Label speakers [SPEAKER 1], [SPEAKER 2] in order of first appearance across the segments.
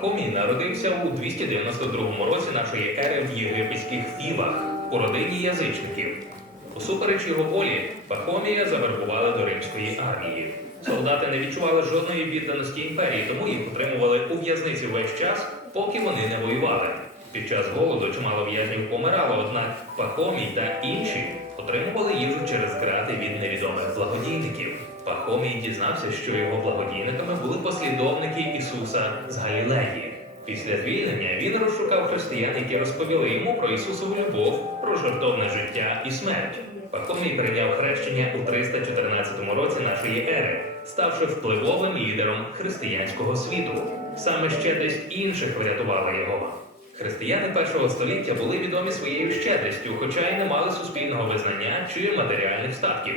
[SPEAKER 1] Пахомій народився у 292 році нашої ери в єгипетських Фівах у родині язичників. Усупереч його волі, Пахомія завербували до римської армії. Солдати не відчували жодної відданості імперії, тому їх утримували у в'язниці весь час, поки вони не воювали. Під час голоду чимало в'язнів помирало, однак Пахомій та інші отримували їжу через грати від невідомих благодійників. Дізнався, що його благодійниками були послідовники Ісуса з Галілеї. Після звільнення він розшукав християн, які розповіли йому про Ісусову любов, про жертовне життя і смерть. Пахомій прийняв хрещення у 314 році нашої ери, ставши впливовим лідером християнського світу. Саме щедрість інших врятувала його. Християни першого століття були відомі своєю щедрістю, хоча й не мали суспільного визнання чи матеріальних статків.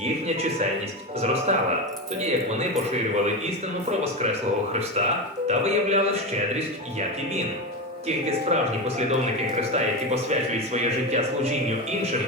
[SPEAKER 1] Їхня чисельність зростала, тоді як вони поширювали істину про Воскреслого Христа та виявляли щедрість, як і він. Тільки справжні послідовники Христа, які посвячують своє життя служінню іншим,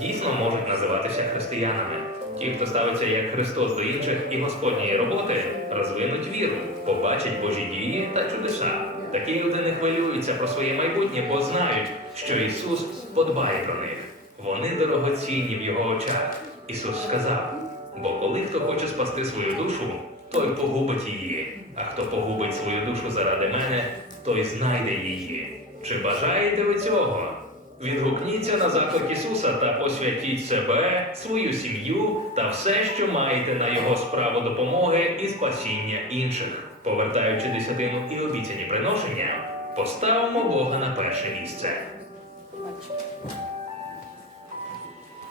[SPEAKER 1] дійсно можуть називатися християнами. Ті, хто ставиться як Христос до інших і Господньої роботи, розвинуть віру, побачать Божі дії та чудеса. Такі люди не хвилюються про своє майбутнє, бо знають, що Ісус подбає про них. Вони дорогоцінні в його очах. Ісус сказав: бо коли хто хоче спасти свою душу, той погубить її, а хто погубить свою душу заради мене, той знайде її. Чи бажаєте ви цього? Відгукніться на заклик Ісуса та посвятіть себе, свою сім'ю та все, що маєте на його справу допомоги і спасіння інших. Повертаючи десятину і обіцяні приношення, поставимо Бога на перше місце.